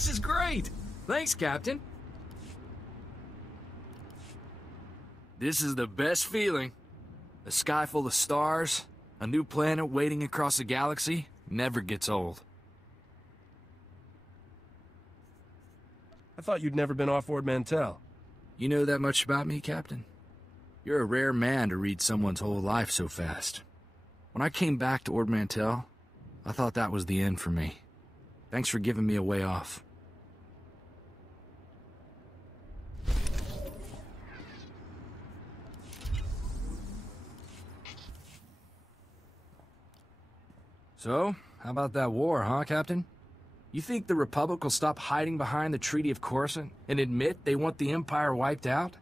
This is great! Thanks, Captain. This is the best feeling. A sky full of stars, a new planet waiting across the galaxy, never gets old. I thought you'd never been off-board Mantell. You know that much about me, Captain? You're a rare man to read someone's whole life so fast. When I came back to Ord Mantell, I thought that was the end for me. Thanks for giving me a way off. So, how about that war, huh, Captain? You think the Republic will stop hiding behind the Treaty of Coruscant and admit they want the Empire wiped out?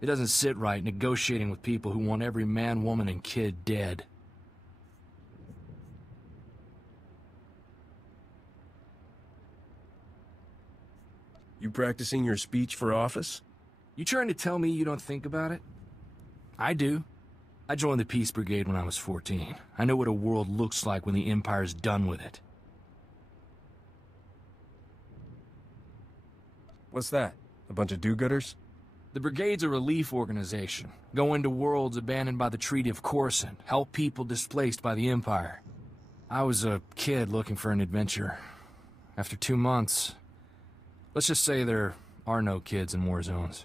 It doesn't sit right negotiating with people who want every man, woman, and kid dead. You practicing your speech for office? You trying to tell me you don't think about it? I do. I joined the Peace Brigade when I was 14. I know what a world looks like when the Empire's done with it. What's that? A bunch of do-gooders? The Brigade's a relief organization. Go into worlds abandoned by the Treaty of Coruscant, help people displaced by the Empire. I was a kid looking for an adventure. After 2 months, let's just say there are no kids in war zones.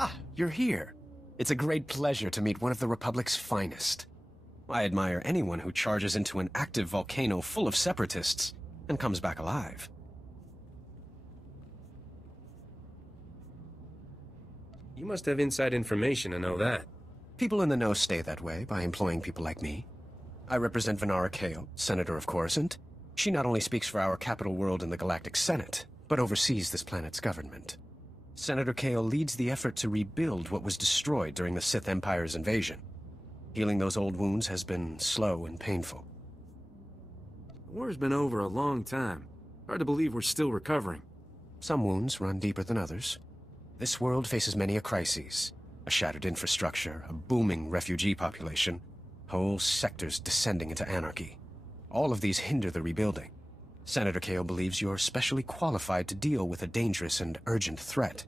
Ah, you're here. It's a great pleasure to meet one of the Republic's finest. I admire anyone who charges into an active volcano full of separatists and comes back alive. You must have inside information to know that. People in the know stay that way by employing people like me. I represent Venara Kale, Senator of Coruscant. She not only speaks for our capital world in the Galactic Senate, but oversees this planet's government. Senator Kale leads the effort to rebuild what was destroyed during the Sith Empire's invasion. Healing those old wounds has been slow and painful. The war's been over a long time. Hard to believe we're still recovering. Some wounds run deeper than others. This world faces many a crisis. A shattered infrastructure, a booming refugee population, whole sectors descending into anarchy. All of these hinder the rebuilding. Senator Kale believes you're specially qualified to deal with a dangerous and urgent threat.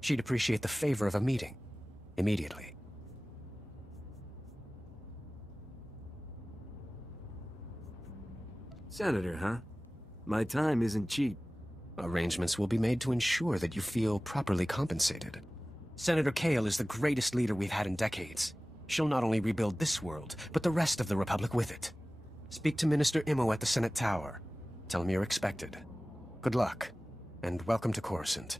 She'd appreciate the favor of a meeting. Immediately. Senator, huh? My time isn't cheap. Arrangements will be made to ensure that you feel properly compensated. Senator Kale is the greatest leader we've had in decades. She'll not only rebuild this world, but the rest of the Republic with it. Speak to Minister Imo at the Senate Tower. Tell him you're expected. Good luck, and welcome to Coruscant.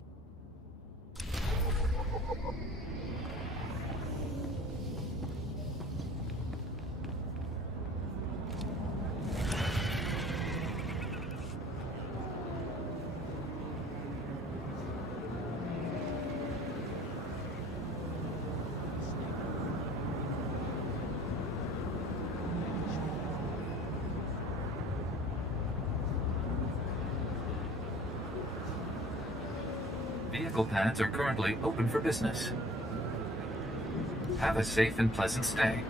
Vehicle pads are currently open for business. Have a safe and pleasant stay.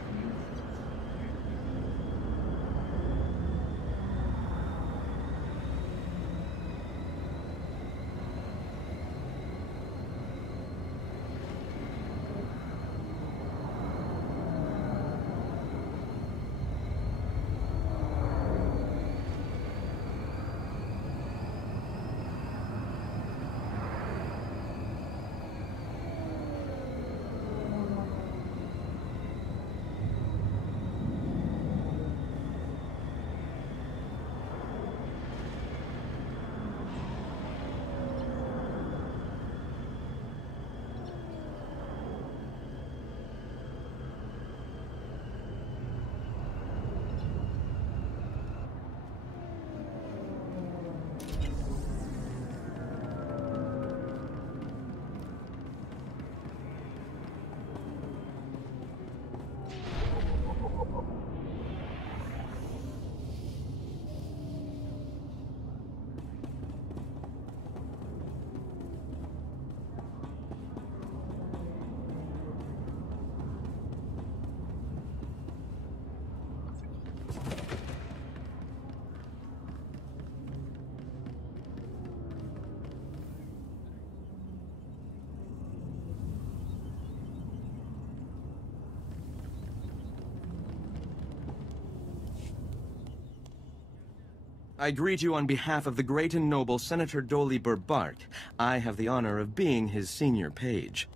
I greet you on behalf of the great and noble Senator Dolibur Bark. I have the honor of being his senior page.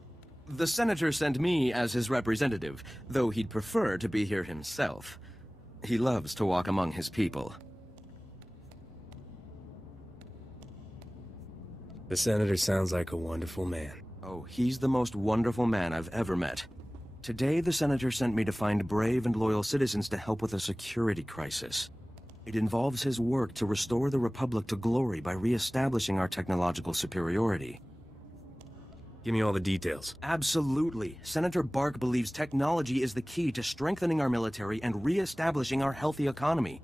The Senator sent me as his representative, though he'd prefer to be here himself. He loves to walk among his people. The Senator sounds like a wonderful man. Oh, he's the most wonderful man I've ever met. Today, the Senator sent me to find brave and loyal citizens to help with a security crisis. It involves his work to restore the Republic to glory by re-establishing our technological superiority. Give me all the details. Absolutely. Senator Bark believes technology is the key to strengthening our military and re-establishing our healthy economy.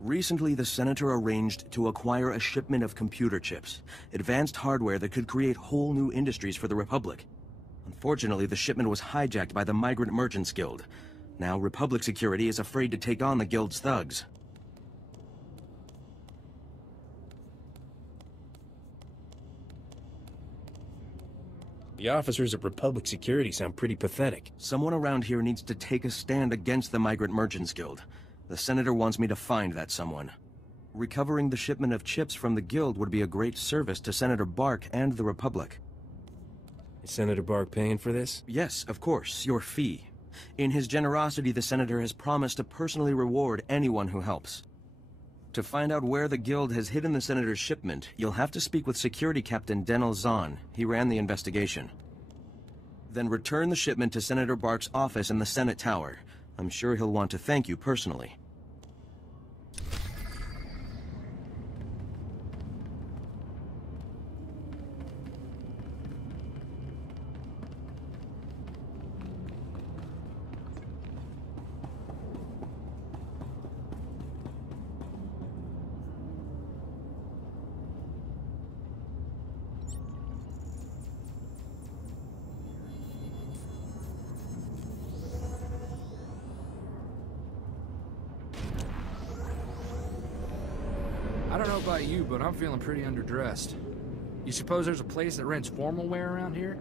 Recently, the Senator arranged to acquire a shipment of computer chips, advanced hardware that could create whole new industries for the Republic. Unfortunately, the shipment was hijacked by the Migrant Merchants Guild. Now, Republic security is afraid to take on the Guild's thugs. The officers of Republic Security sound pretty pathetic. Someone around here needs to take a stand against the Migrant Merchants Guild. The Senator wants me to find that someone. Recovering the shipment of chips from the Guild would be a great service to Senator Bark and the Republic. Is Senator Bark paying for this? Yes, of course, your fee. In his generosity, the Senator has promised to personally reward anyone who helps. To find out where the Guild has hidden the Senator's shipment, you'll have to speak with Security Captain Denel Zahn. He ran the investigation. Then return the shipment to Senator Bark's office in the Senate Tower. I'm sure he'll want to thank you personally. I don't know about you, but I'm feeling pretty underdressed. You suppose there's a place that rents formal wear around here?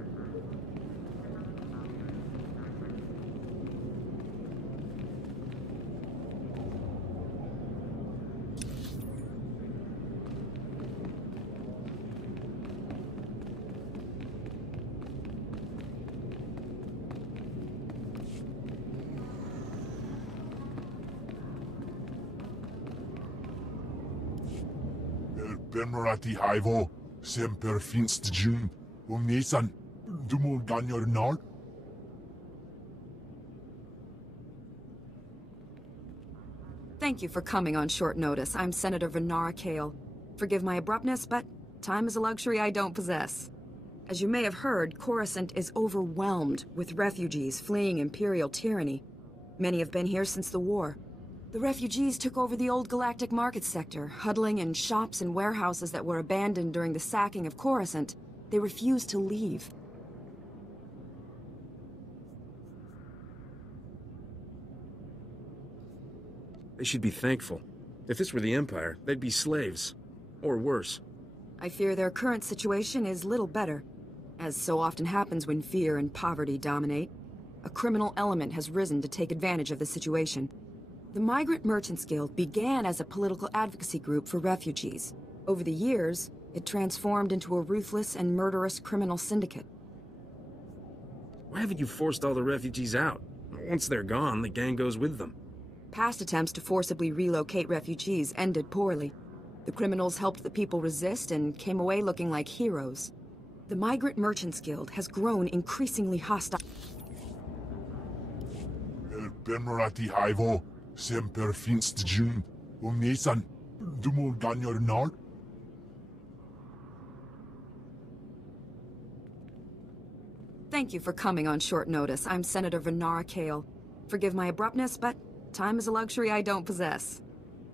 Benmerati Haivo, Semper Finstjun, Nisan, Dumul Ganyor Nard. Thank you for coming on short notice. I'm Senator Venara Kale. Forgive my abruptness, but time is a luxury I don't possess. As you may have heard, Coruscant is overwhelmed with refugees fleeing Imperial tyranny. Many have been here since the war. The refugees took over the old Galactic market sector, huddling in shops and warehouses that were abandoned during the sacking of Coruscant. They refuse to leave. They should be thankful. If this were the Empire, they'd be slaves. Or worse. I fear their current situation is little better. As so often happens when fear and poverty dominate, a criminal element has risen to take advantage of the situation. The Migrant Merchants Guild began as a political advocacy group for refugees. Over the years, it transformed into a ruthless and murderous criminal syndicate. Why haven't you forced all the refugees out? Once they're gone, the gang goes with them. Past attempts to forcibly relocate refugees ended poorly. The criminals helped the people resist and came away looking like heroes. The Migrant Merchants Guild has grown increasingly hostile. Benrati Hivo, Semper Finst June, Nesan, Dumul Ganyor Nard. Thank you for coming on short notice. I'm Senator Rosspar. Forgive my abruptness, but time is a luxury I don't possess.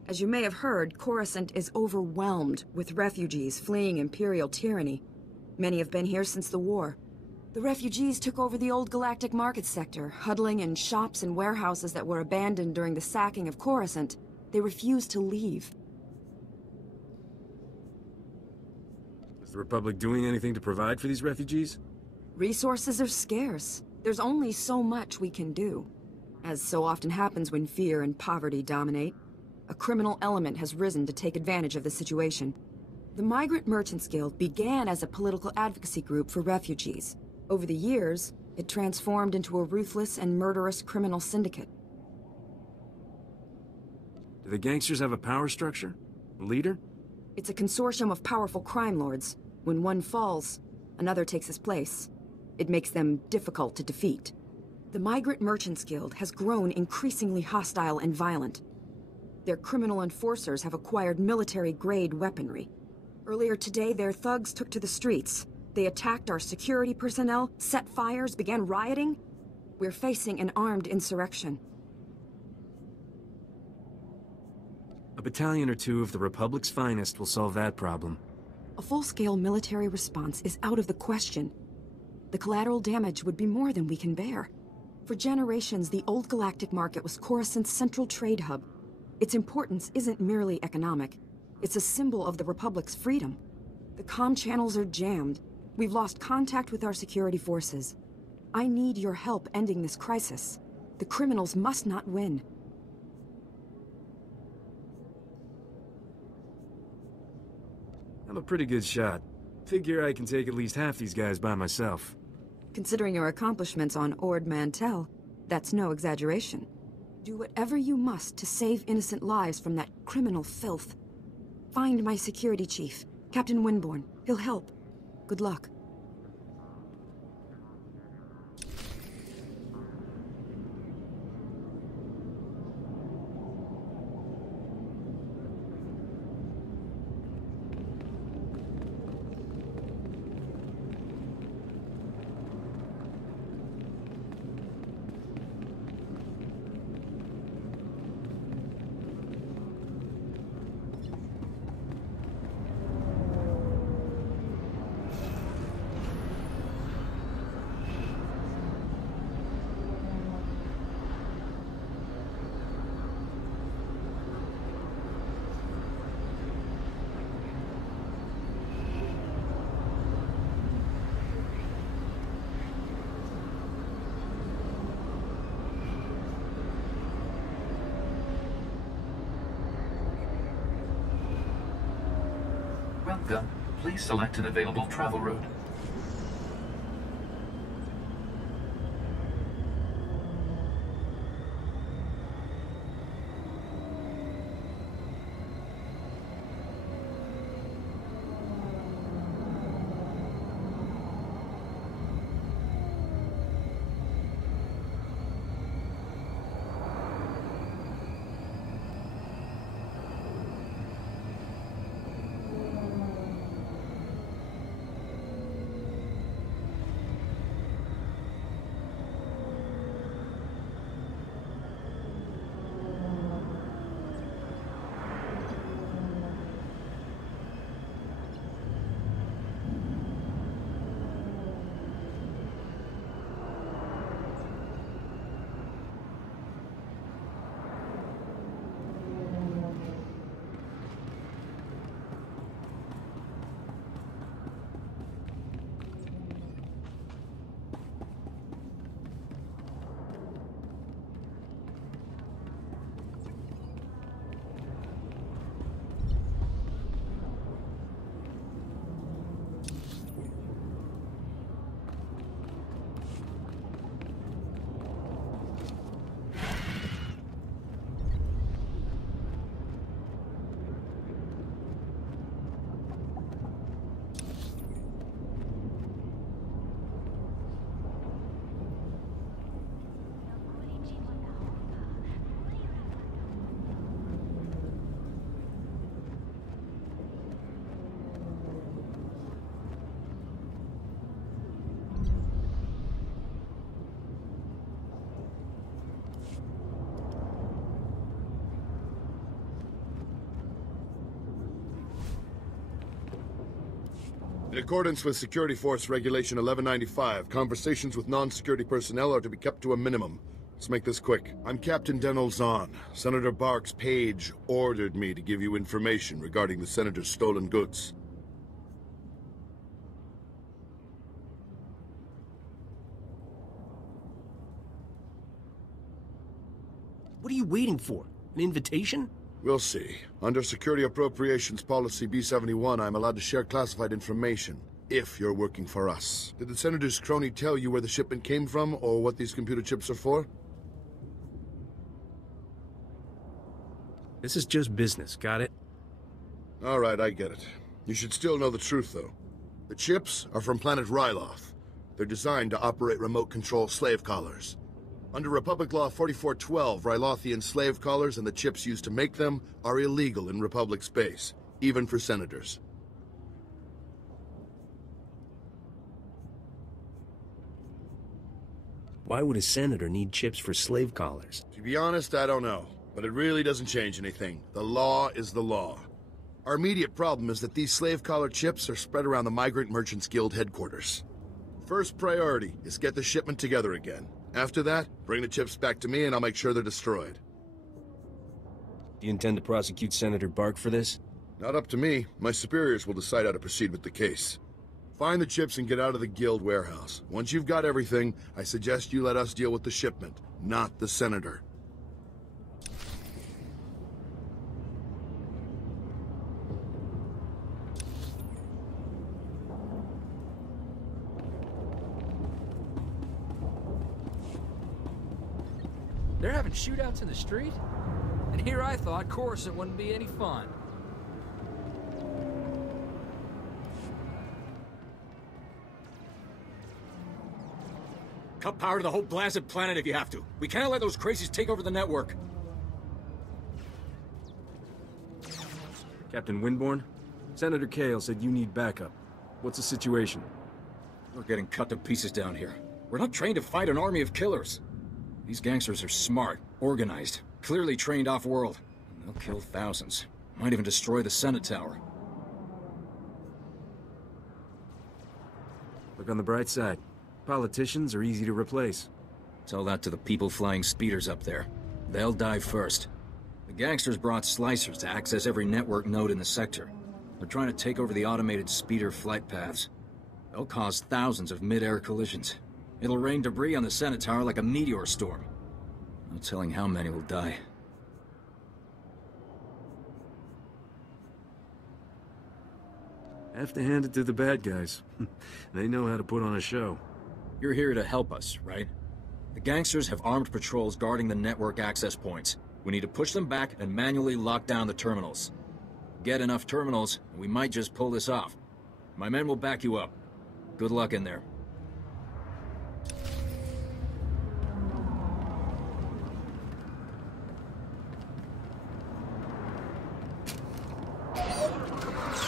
As you may have heard, Coruscant is overwhelmed with refugees fleeing Imperial tyranny. Many have been here since the war. The refugees took over the old Galactic market sector, huddling in shops and warehouses that were abandoned during the sacking of Coruscant. They refused to leave. Is the Republic doing anything to provide for these refugees? Resources are scarce. There's only so much we can do. As so often happens when fear and poverty dominate, a criminal element has risen to take advantage of the situation. The Migrant Merchants Guild began as a political advocacy group for refugees. Over the years, it transformed into a ruthless and murderous criminal syndicate. Do the gangsters have a power structure? A leader? It's a consortium of powerful crime lords. When one falls, another takes his place. It makes them difficult to defeat. The Migrant Merchants Guild has grown increasingly hostile and violent. Their criminal enforcers have acquired military-grade weaponry. Earlier today, their thugs took to the streets. They attacked our security personnel, set fires, began rioting. We're facing an armed insurrection. A battalion or two of the Republic's finest will solve that problem. A full-scale military response is out of the question. The collateral damage would be more than we can bear. For generations, the old Galactic market was Coruscant's central trade hub. Its importance isn't merely economic. It's a symbol of the Republic's freedom. The comm channels are jammed. We've lost contact with our security forces. I need your help ending this crisis. The criminals must not win. I'm a pretty good shot. Figure I can take at least half these guys by myself. Considering your accomplishments on Ord Mantell, that's no exaggeration. Do whatever you must to save innocent lives from that criminal filth. Find my security chief, Captain Winborn. He'll help. Good luck. Welcome. Please select an available travel route. In accordance with Security Force Regulation 1195, conversations with non-security personnel are to be kept to a minimum. Let's make this quick. I'm Captain Denel Zahn. Senator Bark's page ordered me to give you information regarding the Senator's stolen goods. What are you waiting for? An invitation? We'll see. Under Security Appropriations Policy B-71, I'm allowed to share classified information, if you're working for us. Did the Senator's crony tell you where the shipment came from, or what these computer chips are for? This is just business, got it? All right, I get it. You should still know the truth, though. The chips are from planet Ryloth. They're designed to operate remote-control slave collars. Under Republic Law 4412, Rylothian slave collars and the chips used to make them are illegal in Republic space, even for senators. Why would a senator need chips for slave collars? To be honest, I don't know. But it really doesn't change anything. The law is the law. Our immediate problem is that these slave collar chips are spread around the Migrant Merchants Guild headquarters. First priority is get the shipment together again. After that, bring the chips back to me and I'll make sure they're destroyed. Do you intend to prosecute Senator Bark for this? Not up to me. My superiors will decide how to proceed with the case. Find the chips and get out of the guild warehouse. Once you've got everything, I suggest you let us deal with the shipment, not the Senator. They're having shootouts in the street? And here I thought Coruscant wouldn't be any fun. Cut power to the whole blasted planet if you have to. We can't let those crazies take over the network. Captain Winborn? Senator Kale said you need backup. What's the situation? We're getting cut to pieces down here. We're not trained to fight an army of killers. These gangsters are smart, organized, clearly trained off-world. They'll kill thousands. Might even destroy the Senate Tower. Look on the bright side. Politicians are easy to replace. Tell that to the people flying speeders up there. They'll die first. The gangsters brought slicers to access every network node in the sector. They're trying to take over the automated speeder flight paths. They'll cause thousands of mid-air collisions. It'll rain debris on the Senate Tower like a meteor storm. No telling how many will die. Have to hand it to the bad guys. They know how to put on a show. You're here to help us, right? The gangsters have armed patrols guarding the network access points. We need to push them back and manually lock down the terminals. Get enough terminals, and we might just pull this off. My men will back you up. Good luck in there.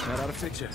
That ought to fix you.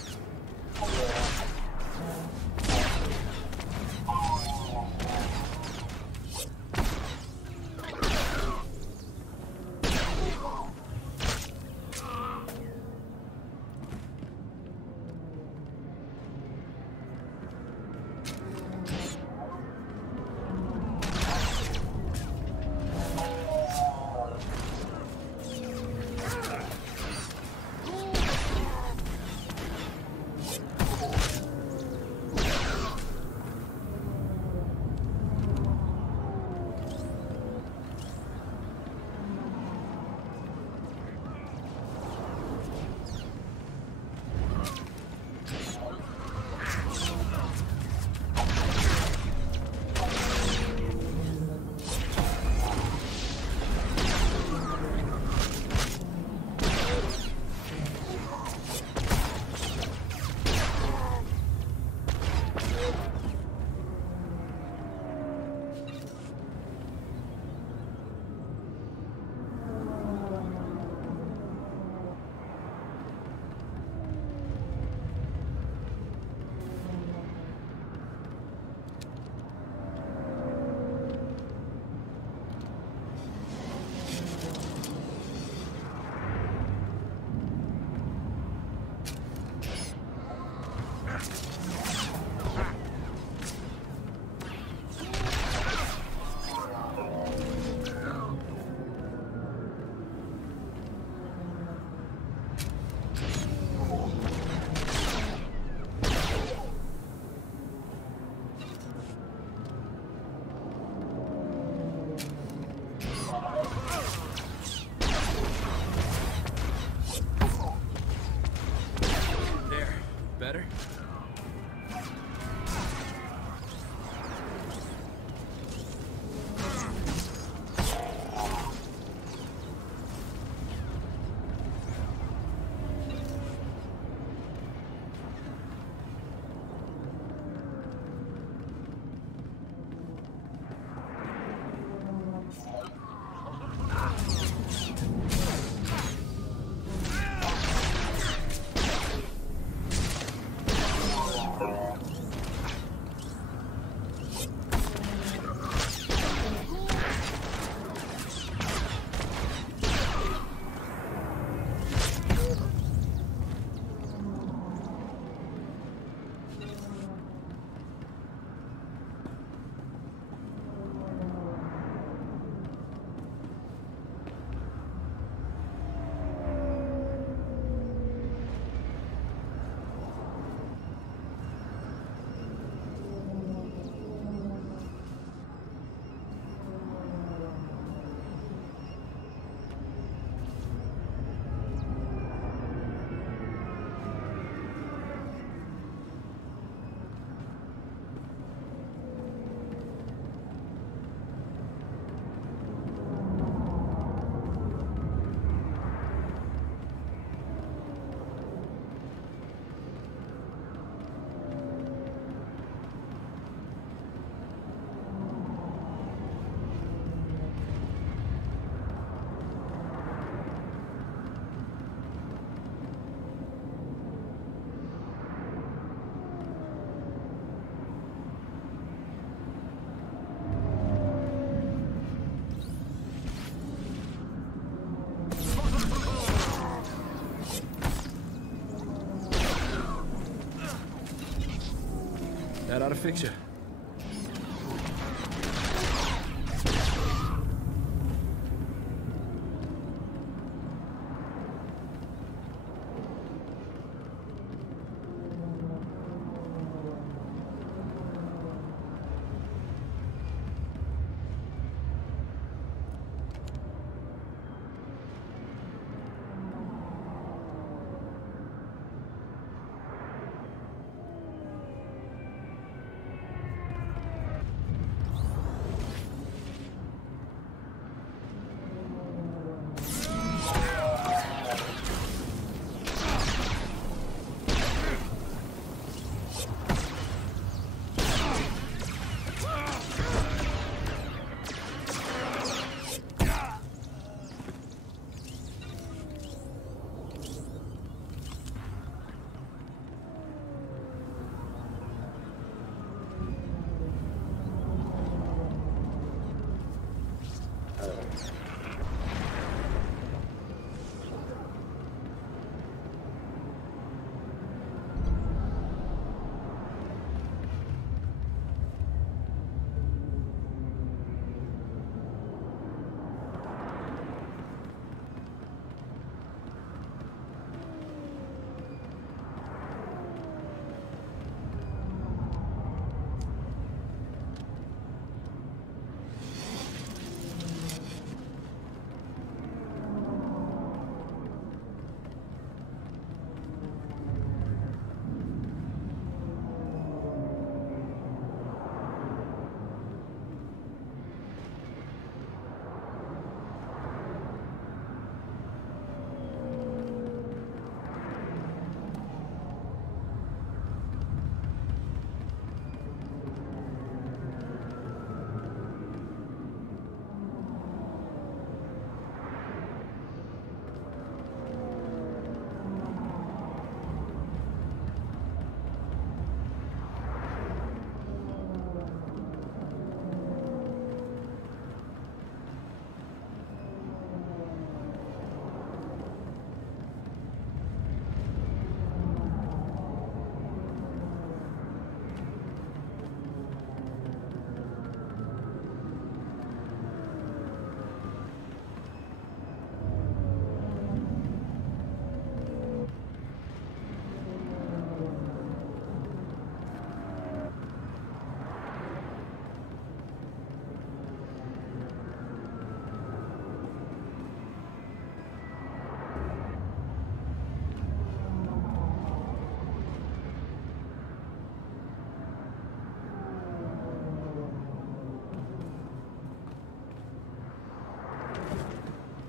to fix you.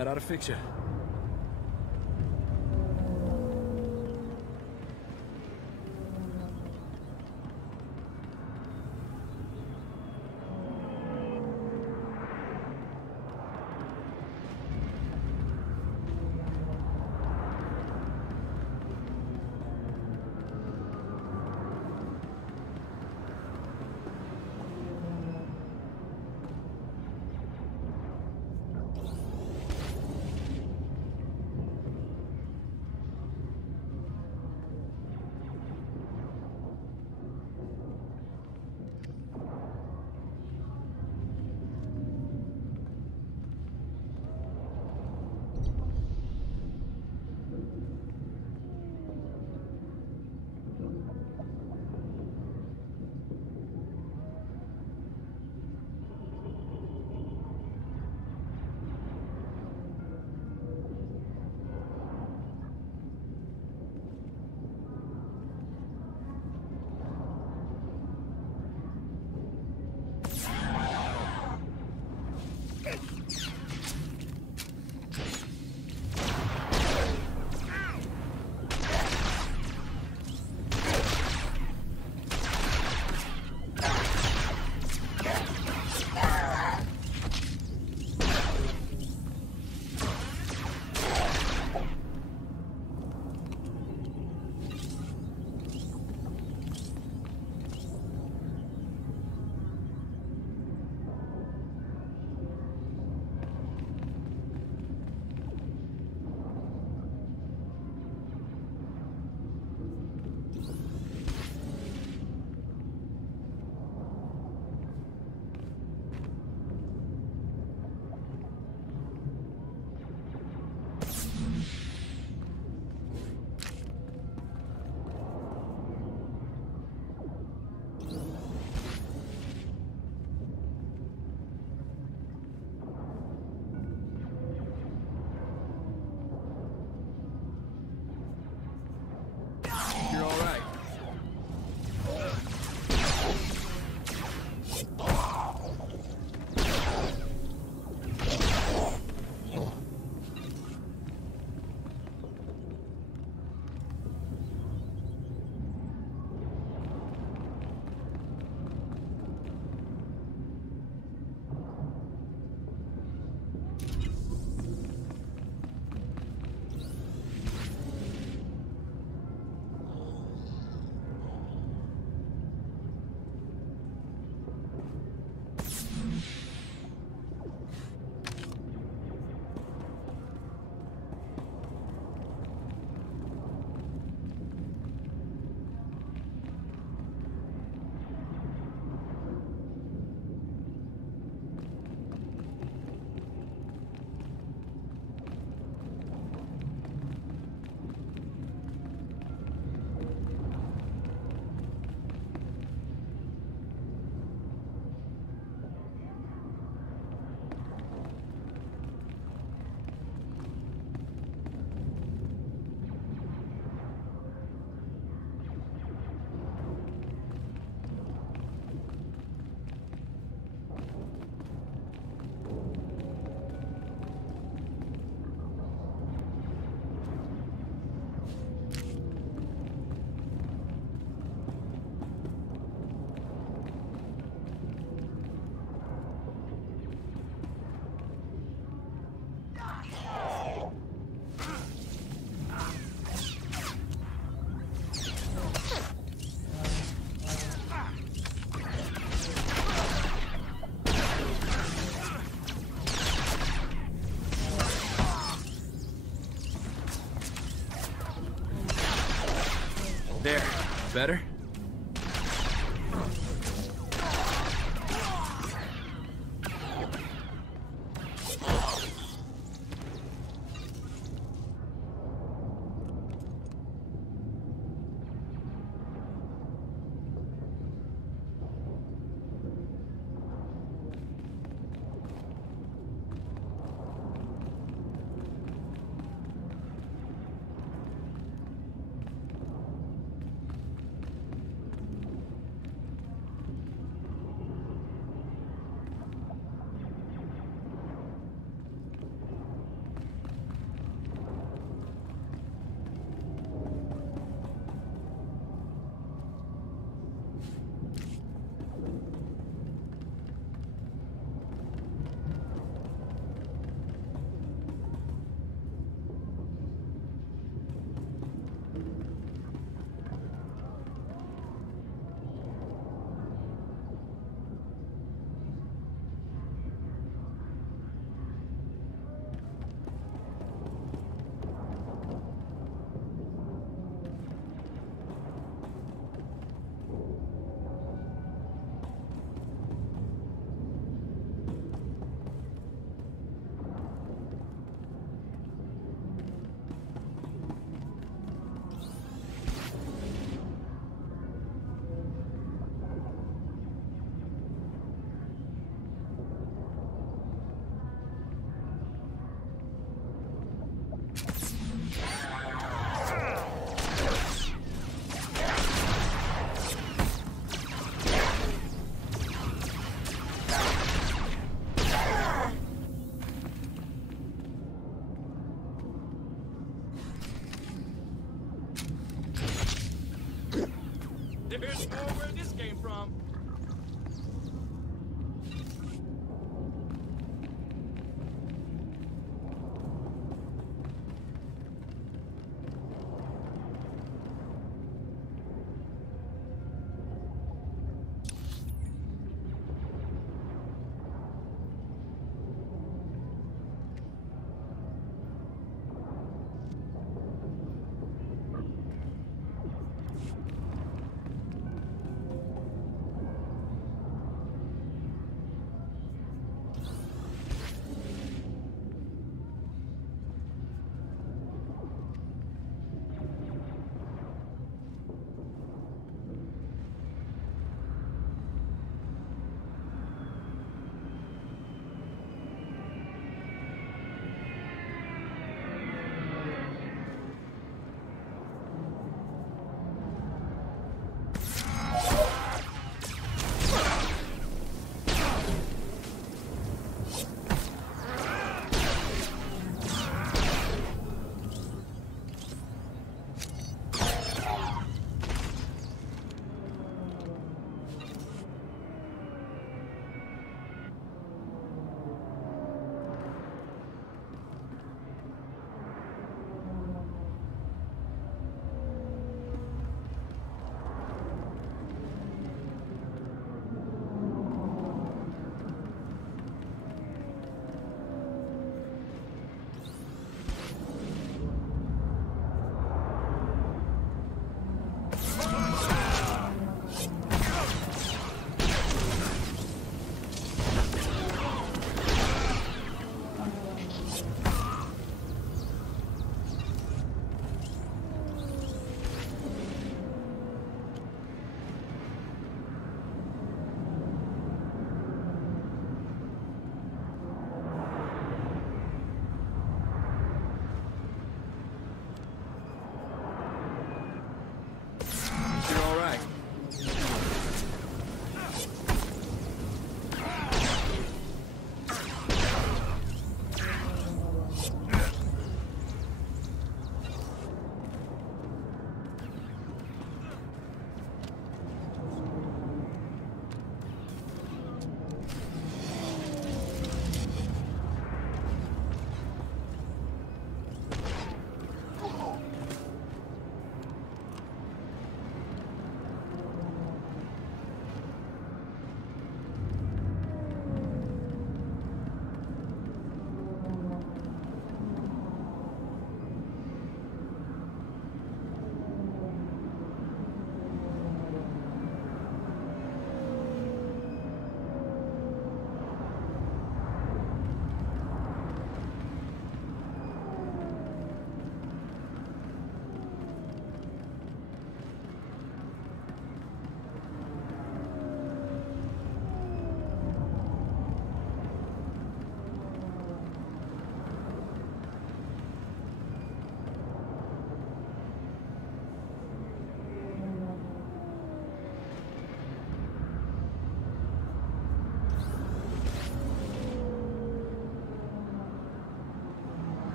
That ought to fix you. Better?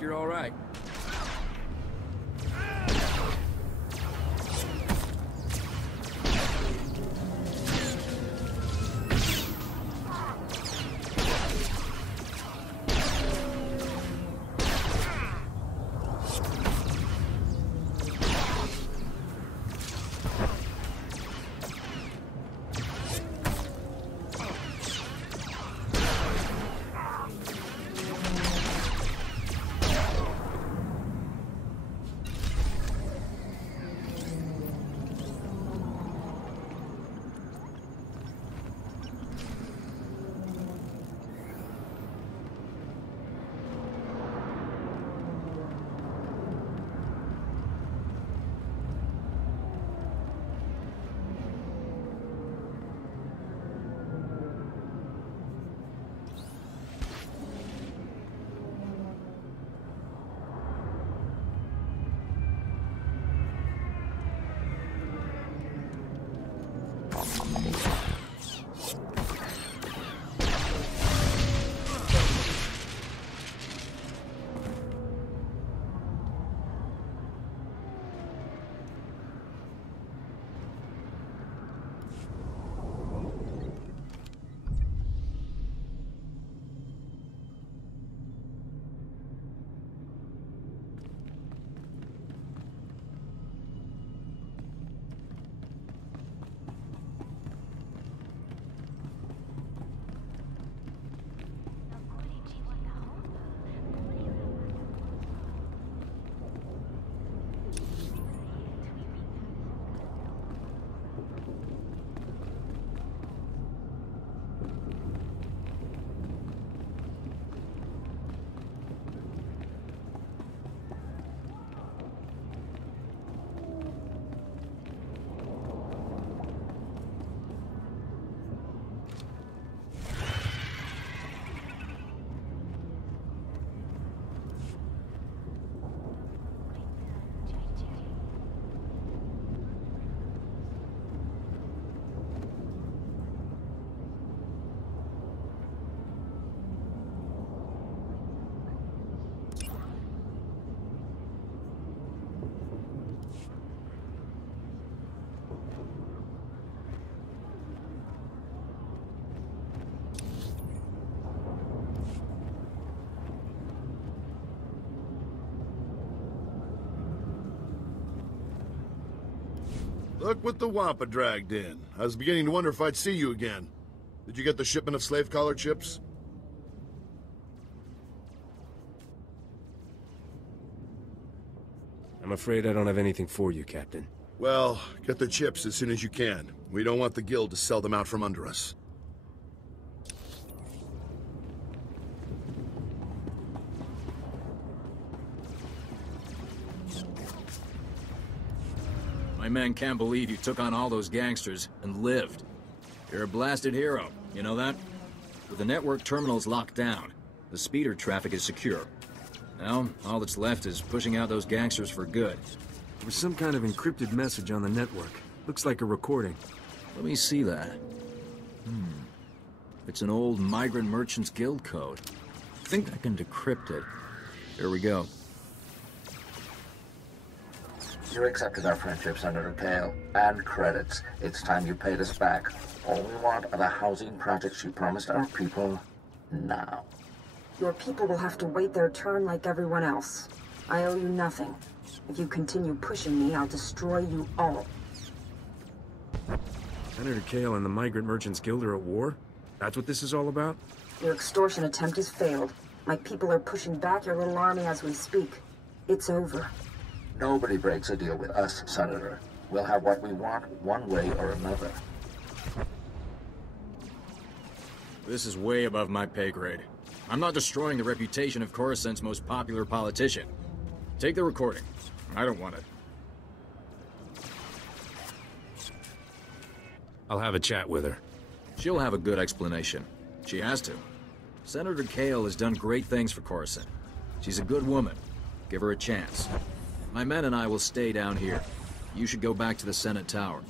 think you're all right. Look what the Wampa dragged in. I was beginning to wonder if I'd see you again. Did you get the shipment of slave collar chips? I'm afraid I don't have anything for you, Captain. Well, get the chips as soon as you can. We don't want the Guild to sell them out from under us. My men can't believe you took on all those gangsters and lived. You're a blasted hero, you know that? With the network terminals locked down, the speeder traffic is secure. Now, all that's left is pushing out those gangsters for good. There was some kind of encrypted message on the network. Looks like a recording. Let me see that. It's an old Migrant Merchants Guild code. I think I can decrypt it. Here we go. You accepted our friendship, Senator Kale, and credits. It's time you paid us back. All we want are the housing projects you promised our people now. Your people will have to wait their turn like everyone else. I owe you nothing. If you continue pushing me, I'll destroy you all. Senator Kale and the Migrant Merchants Guild are at war? That's what this is all about? Your extortion attempt has failed. My people are pushing back your little army as we speak. It's over. Nobody breaks a deal with us, Senator. We'll have what we want one way or another. This is way above my pay grade. I'm not destroying the reputation of Coruscant's most popular politician. Take the recording. I don't want it. I'll have a chat with her. She'll have a good explanation. She has to. Senator Kale has done great things for Coruscant. She's a good woman. Give her a chance. My men and I will stay down here. You should go back to the Senate Tower.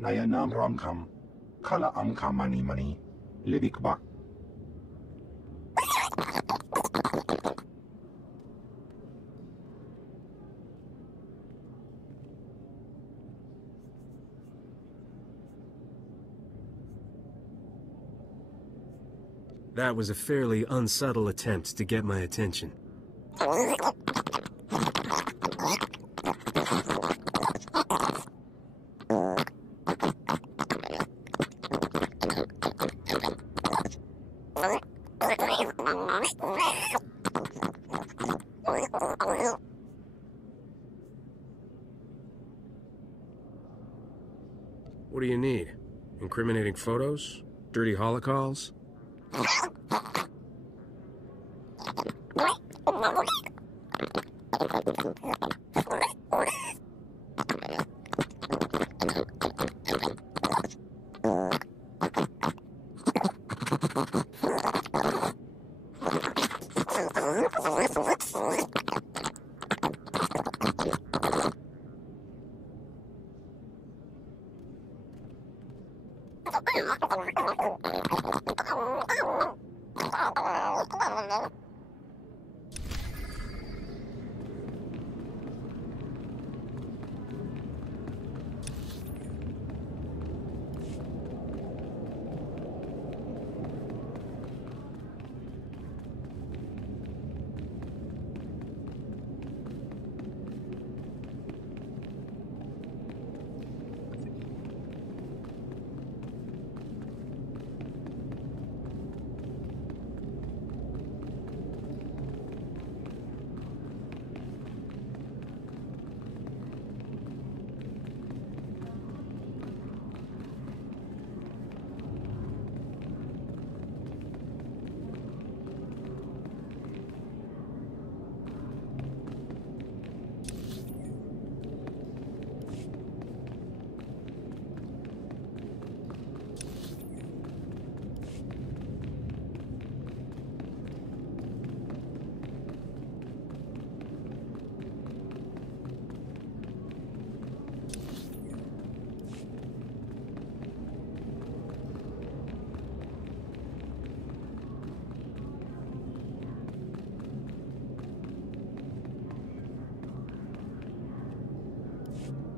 Nayanam Ramkam, Kala Amka Mani, Lidik Bak. That was a fairly unsubtle attempt to get my attention. What do you need? Incriminating photos? Dirty holocalls?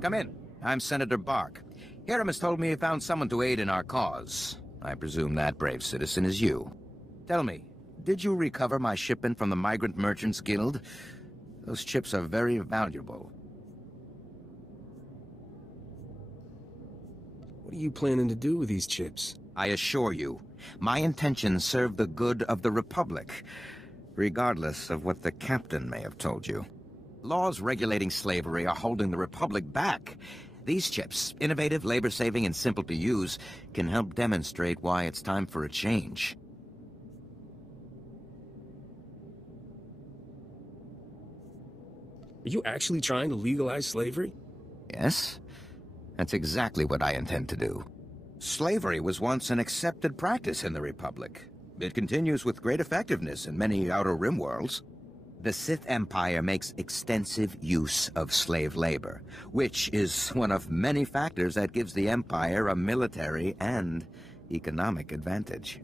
Come in. I'm Senator Bark. Heerimus told me he found someone to aid in our cause. I presume that brave citizen is you. Tell me, did you recover my shipment from the Migrant Merchants Guild? Those chips are very valuable. What are you planning to do with these chips? I assure you, my intentions serve the good of the Republic, regardless of what the captain may have told you. Laws regulating slavery are holding the Republic back. These chips, innovative, labor-saving, and simple to use, can help demonstrate why it's time for a change. Are you actually trying to legalize slavery? Yes. That's exactly what I intend to do. Slavery was once an accepted practice in the Republic. It continues with great effectiveness in many Outer Rim worlds. The Sith Empire makes extensive use of slave labor, which is one of many factors that gives the Empire a military and economic advantage.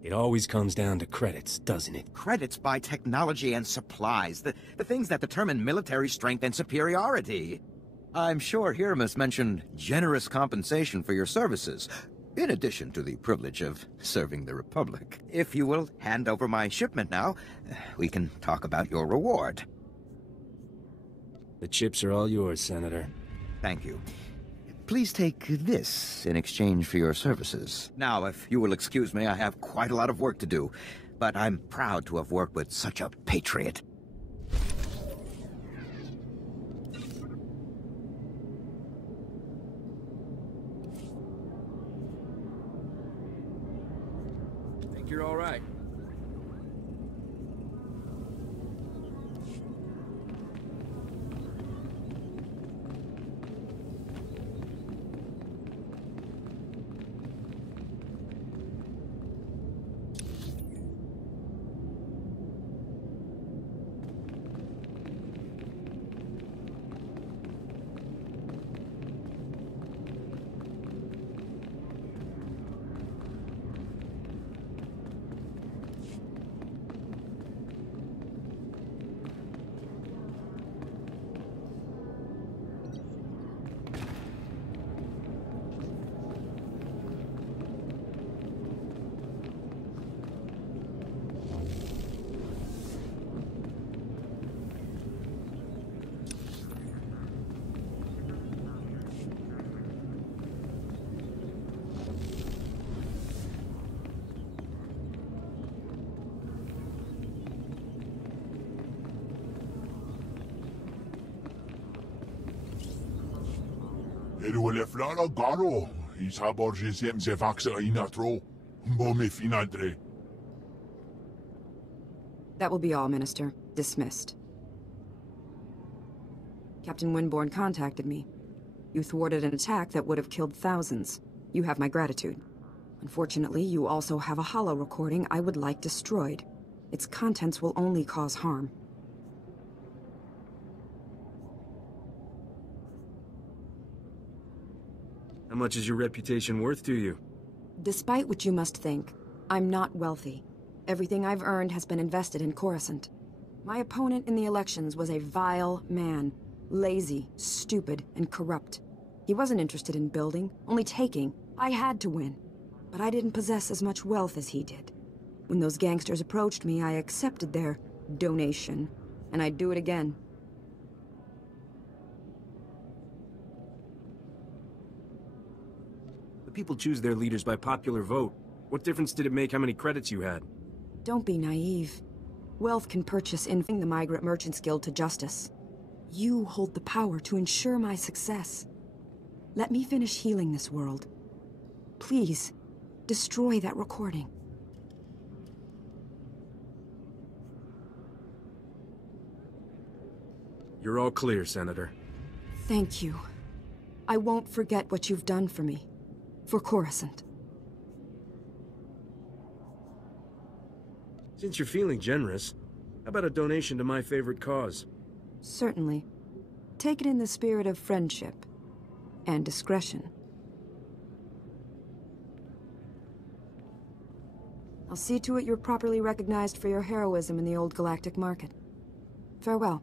It always comes down to credits, doesn't it? Credits buy technology and supplies, the things that determine military strength and superiority. I'm sure Heerimus mentioned generous compensation for your services, in addition to the privilege of serving the Republic. If you will hand over my shipment now, we can talk about your reward. The chips are all yours, Senator. Thank you. Please take this in exchange for your services. Now, if you will excuse me, I have quite a lot of work to do, but I'm proud to have worked with such a patriot. You're all right. wale flara garo. Is haborjesem se vaxa inatro. Bome finadre. That will be all, Minister. Dismissed. Captain Winborn contacted me. You thwarted an attack that would have killed thousands. You have my gratitude. Unfortunately, you also have a holo recording I would like destroyed. Its contents will only cause harm. How much is your reputation worth to you? Despite what you must think, I'm not wealthy. Everything I've earned has been invested in Coruscant. My opponent in the elections was a vile man. Lazy, stupid, and corrupt. He wasn't interested in building, only taking. I had to win. But I didn't possess as much wealth as he did. When those gangsters approached me, I accepted their donation. And I'd do it again. The people choose their leaders by popular vote. What difference did it make how many credits you had? Don't be naive. Wealth can purchase infing the Migrant Merchants Guild to justice. You hold the power to ensure my success. Let me finish healing this world. Please, destroy that recording. You're all clear, Senator. Thank you. I won't forget what you've done for me. For Coruscant. Since you're feeling generous, how about a donation to my favorite cause? Certainly. Take it in the spirit of friendship. And discretion. I'll see to it you're properly recognized for your heroism in the old galactic market. Farewell.